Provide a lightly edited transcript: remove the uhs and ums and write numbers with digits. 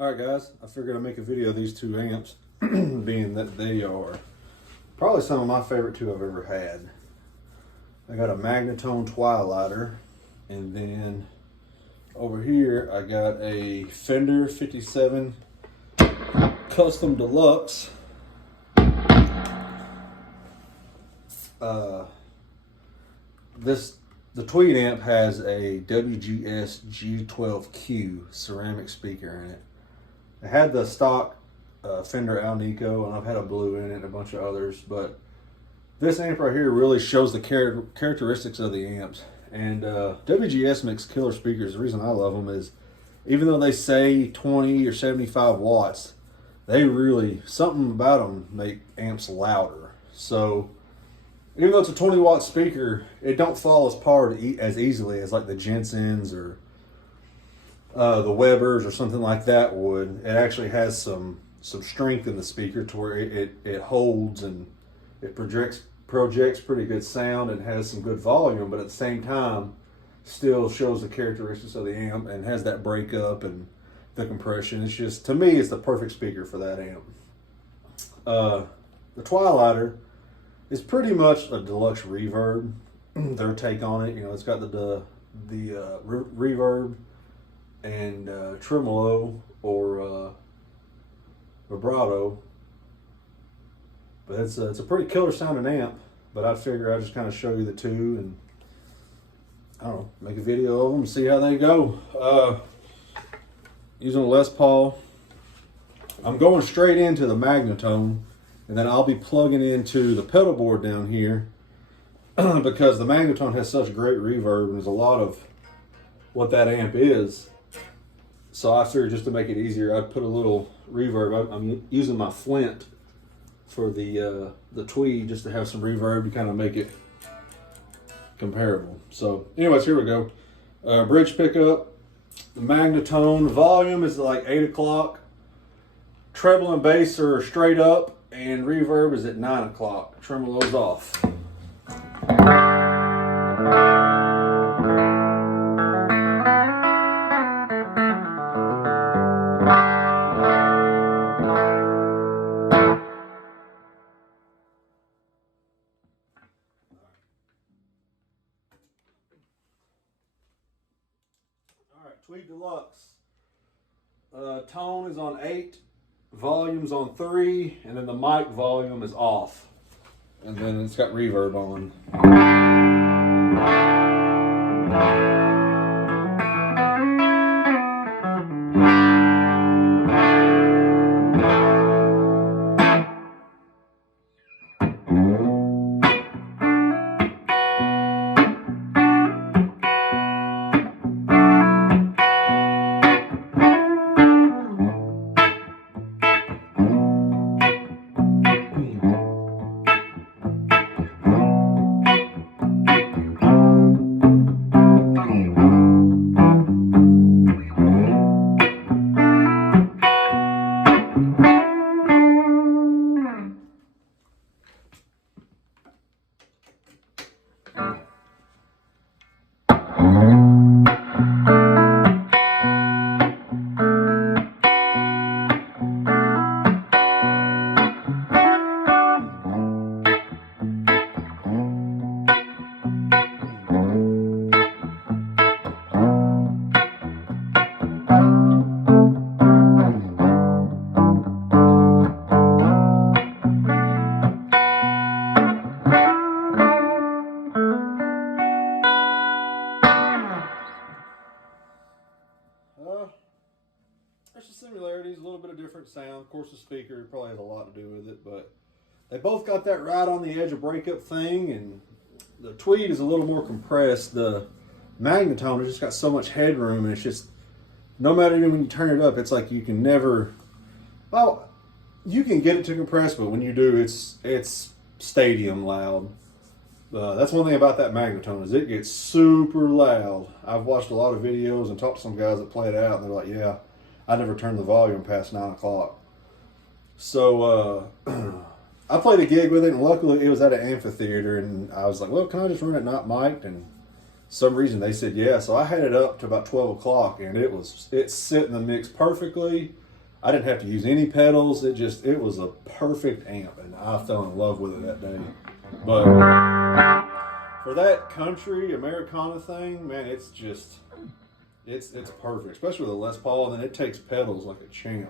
Alright guys, I figured I'd make a video of these two amps, being that they are probably some of my favorite two I've ever had. I got a Magnatone Twilighter, and then over here I got a Fender 57 Custom Deluxe. The Tweed amp has a WGS G12Q ceramic speaker in it. I had the stock Fender Alnico, and I've had a blue in it and a bunch of others, but this amp right here really shows the characteristics of the amps. And WGS makes killer speakers. The reason I love them is, even though they say 20 or 75 watts, they really, something about them make amps louder. So even though it's a 20 watt speaker, it don't fall apart as easily as like the Jensens or the Webers or something like that would. It actually has some strength in the speaker to where it holds, and it projects pretty good sound and has some good volume, but at the same time still shows the characteristics of the amp and has that breakup and the compression. It's just, to me, it's the perfect speaker for that amp. The Twilighter is pretty much a deluxe reverb. Their take on it, you know, it's got the reverb and tremolo or vibrato, but it's a pretty killer sounding amp. But I figure I'd just kind of show you the two and, I don't know, make a video of them and see how they go. Using a Les Paul, I'm going straight into the Magnatone, and then I'll be plugging into the pedal board down here because the Magnatone has such great reverb and there's a lot of what that amp is. So I figured, just to make it easier, I'd put a little reverb. I'm using my Flint for the Tweed just to have some reverb to kind of make it comparable. So anyways, here we go. Bridge pickup, the Magnatone. Volume is like 8 o'clock. Treble and bass are straight up, and reverb is at 9 o'clock. Tremolo's off. Alright, Tweed Deluxe. Tone is on 8. Volume's on 3, and then the mic volume is off, and then it's got reverb on. There's some similarities, a little bit of different sound. Of course, the speaker probably has a lot to do with it, but they both got that right on the edge of breakup thing, and the Tweed is a little more compressed. The Magnatone has just got so much headroom, and it's just, no matter even when you turn it up, it's like you can never, well, you can get it to compress, but when you do, it's stadium loud. That's one thing about that Magnatone, is it gets super loud. I've watched a lot of videos and talked to some guys that play it out, and they're like, yeah, I never turned the volume past 9 o'clock. So I played a gig with it, and luckily it was at an amphitheater, and I was like, well, can I just run it not mic'd? And some reason they said yeah, so I had it up to about 12 o'clock, and it sit in the mix perfectly. I didn't have to use any pedals. It was a perfect amp, and I fell in love with it that day. But for that country Americana thing, man, it's perfect, especially with a Les Paul. And then it takes pedals like a champ.